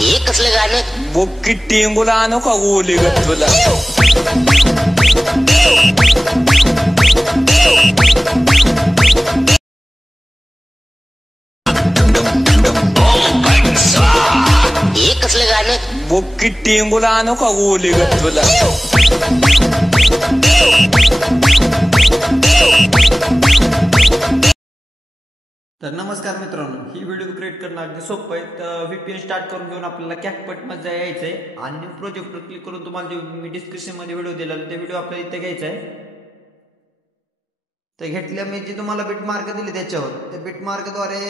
हे कसलं गाणं? बुक्की टिंगूला आणू का गोली ग तुला? हे कसलं गाणं? बुक्की टिंगूला आणू का गोली ग तुला? तर नमस्कार मित्रांनो, ही व्हिडिओ क्रिएट करणं अगदी सोपं आहे. तर VPN स्टार्ट करून घेऊन आपल्याला कॅपकट मध्ये यायचं आहे आणि न्यू प्रोजेक्टवर क्लिक करून तुम्हाला जो मी डिस्क्रिप्शन मध्ये व्हिडिओ दिला ते व्हिडिओ आपल्याला इथे घ्यायचा आहे. तर घेतल्या मी जे तुम्हाला बिट मार्क दिले त्याच्यावर त्या बिट मार्कद्वारे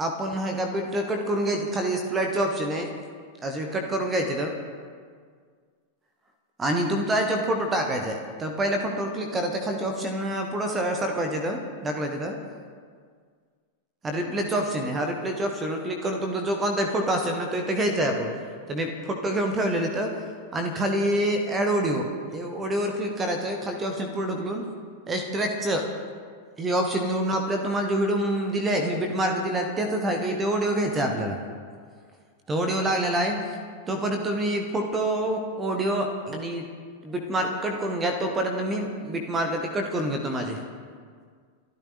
आपण हे का बिट कट करून घ्यायची. खाली स्प्लाइटचं ऑप्शन आहे, असे कट करून घ्यायचे तर आणि तुमचा याच्यावर फोटो टाकायचा आहे. तर पहिल्या फोटोवर क्लिक करायचं, खालचे ऑप्शन पुढे सरकवायचे तर ढकलायचे तर हा रिप्लेचं ऑप्शन आहे. हा रिप्लेच्या ऑप्शनवर क्लिक करून तुमचा जो कोणताही फोटो असेल ना तो इथे घ्यायचा आहे आपण. तर मी फोटो घेऊन ठेवलेले तर आणि खाली ॲड ऑडिओ हे ऑडिओवर क्लिक करायचं आहे. खालचे ऑप्शन पुढे ढकलून एक्स्ट्रॅक्टचं हे ऑप्शन निवडून आपल्याला तुम्हाला जो व्हिडिओ दिला आहे मी बिट मार्क दिला आहे त्याचंच आहे का इथे ऑडिओ घ्यायचा आहे आपल्याला. तो ऑडिओ लागलेला आहे. तोपर्यंत तुम्ही फोटो ऑडिओ आणि बिट मार्क कट करून घ्या. तोपर्यंत मी बिट मार्क ते कट करून घेतो माझे.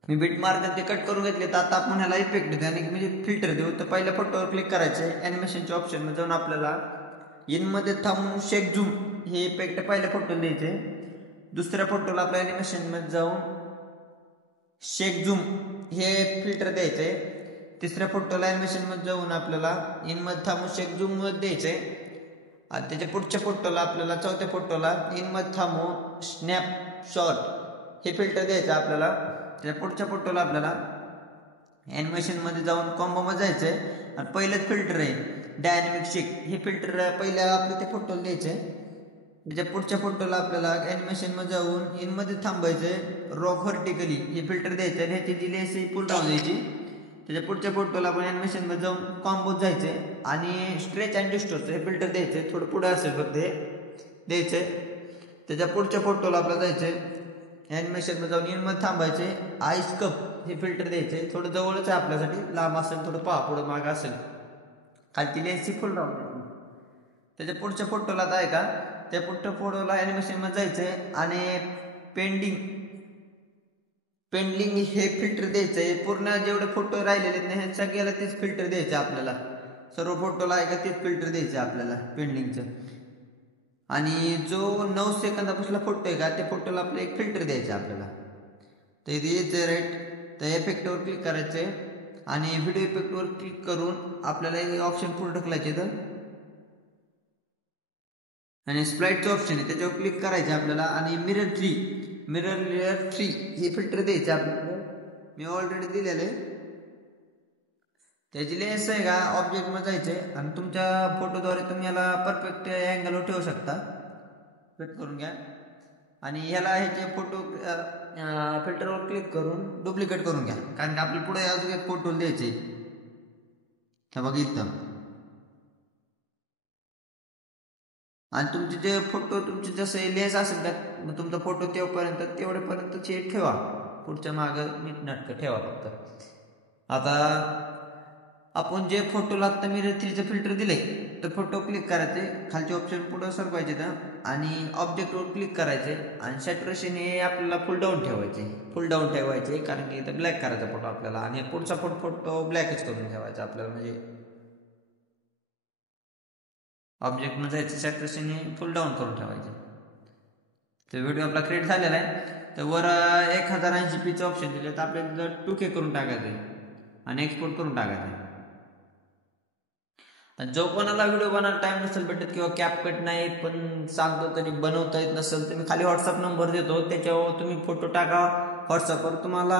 मी बिट मार्क ते कट करून घेतले. तर आता आपण ह्याला इफेक्ट देऊ आणि म्हणजे फिल्टर देऊ. तर पहिल्या फोटोवर क्लिक करायचे, ॲनिमेशनच्या ऑप्शनमध्ये जाऊन आपल्याला इनमध्ये थांबून शेक झूम हे इफेक्ट पहिल्या फोटोला द्यायचे. दुसऱ्या फोटोला आपल्या ॲनिमेशनमध्ये जाऊन शेक झूम हे फिल्टर द्यायचे. तिसऱ्या फोटोला ॲनिमेशनमध्ये जाऊन आपल्याला इनमध्ये थांबून शेक झूम द्यायचे आणि त्याच्या पुढच्या फोटोला आपल्याला चौथ्या फोटोला इनमध्ये थांबून स्नॅपशॉट हे फिल्टर द्यायचं आपल्याला. त्याच्या पुढच्या फोटोला आपल्याला ॲनिमेशनमध्ये जाऊन कॉम्बोमध्ये जायचं आहे आणि पहिलंच फिल्टर आहे डायनॅमिक शेक हे फिल्टर पहिल्या आपल्या ते फोटोला द्यायचे. त्याच्या पुढच्या फोटोला आपल्याला ॲनिमेशनमध्ये जाऊन इनमध्ये थांबायचे, रॉक व्हर्टिकली हे फिल्टर द्यायचं आणि ह्याची जी लेस पुल डाऊन द्यायची. त्याच्या पुढच्या फोटोला आपण ॲनिमेशनमध्ये जाऊन कॉम्बोत जायचे आणि स्ट्रेच अँड डिस्टोर्स हे फिल्टर द्यायचे. थोडं पुढे असेल फक्त हे द्यायचे. त्याच्या पुढच्या फोटोला आपल्याला जायचे, ॲनिमेशनमध्ये जाऊन इनमध्ये थांबायचे, आईस कप हे फिल्टर द्यायचे. थोडं जवळच आहे आपल्यासाठी, लांब असेल थोडं पहा पुढं मागं असेल. खालची लेन्स फुल डाऊन द्यायची. त्याच्या पुढच्या फोटोला आहे का त्या पुढच्या फोटोला ॲनिमेशनमध्ये जायचं आणि पेंडिंग हे फिल्टर द्यायचं आहे. पूर्ण जेवढे फोटो राहिलेले आहेत ना ह्या सगळ्याला तेच फिल्टर द्यायचे आपल्याला. सर्व फोटोला आहे का तेच फिल्टर द्यायचे आपल्याला पेंडिंगचं. आणि जो 9 सेकंदापासून फोटो आहे का त्या फोटोला आपलं एक फिल्टर द्यायचं आपल्याला. तर इथे यायचं राईट. तर इफेक्टवर क्लिक करायचे आणि व्हिडिओ इफेक्टवर क्लिक करून आपल्याला हे ऑप्शन पुढे ढकलायचे तर आणि स्प्लाइटचं ऑप्शन आहे त्याच्यावर क्लिक करायचे आपल्याला आणि मिरर लेअर 3 हे फिल्टर द्यायचे आपल्याला. मी ऑलरेडी दिलेलं आहे. त्याची लेन्स आहे का ऑब्जेक्टमध्ये जायचे आणि तुमच्या फोटोद्वारे तुम्ही याला परफेक्ट अँगलवर ठेवू शकता. फिट करून घ्या आणि ह्याला ह्याचे फोटो फिल्टरवर क्लिक करून डुप्लिकेट करून घ्या, कारण की आपल्याला पुढे अजून एक फोटो द्यायचे. बघा इथं आणि तुमचे जे फोटो तुमचे जसे लेन्स असेल त्यात मग तुमचा फोटो तेवढ्यापर्यंत ठेवा. पुढच्या मागं नीटनाटकं ठेवा फक्त. आता आपण जे फोटोला आता मिरर 3चं फिल्टर दिले तर फोटो क्लिक करायचे, खालचे ऑप्शन पुढे सरकवायचे तर आणि ऑब्जेक्टवर क्लिक करायचे आणि सॅच्युरेशन हे आपल्याला फुल डाऊन ठेवायचे कारण की इथं ब्लॅक करायचा फोटो आपल्याला आणि पुढचा फोटो ब्लॅकच करून ठेवायचा आपल्याला. म्हणजे ऑब्जेक्टमध्ये जायचं, सॅच्युरेशन हे फुल डाऊन करून ठेवायचे. तर व्हिडिओ आपला क्रिएट झालेला आहे. तर वर 1080p ऑप्शन दिले तर आपल्याला 2K करून टाकायचं आणि एक्सपोर्ट करून टाकायचं. जो कोणाला व्हिडिओ बनायला टाइम नसेल भेटत किंवा कॅपकट नाही पण सांगतो तरी बनवता येत नसेल तर मी खाली व्हॉट्सअप नंबर देतो, त्याच्यावर तुम्ही फोटो टाका. व्हॉट्सअपवर तुम्हाला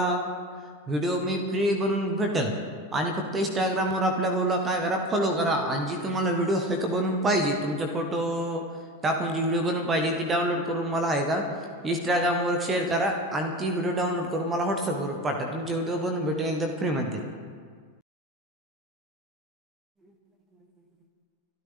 व्हिडिओ मी फ्री बनवून भेटेल आणि फक्त इंस्टाग्रामवर आपल्या भाऊला काय करा फॉलो करा आणि जी तुम्हाला व्हिडिओ आहे का बनवून पाहिजे तुमचे फोटो टाकून जी व्हिडिओ बनवून पाहिजे ती डाउनलोड करून मला आहे का इंस्टाग्रामवर शेअर करा आणि ती व्हिडिओ डाउनलोड करून मला व्हॉट्सअपवर पाठवा. तुमचे व्हिडिओ बनवून भेटेल एकदम फ्रीमध्ये.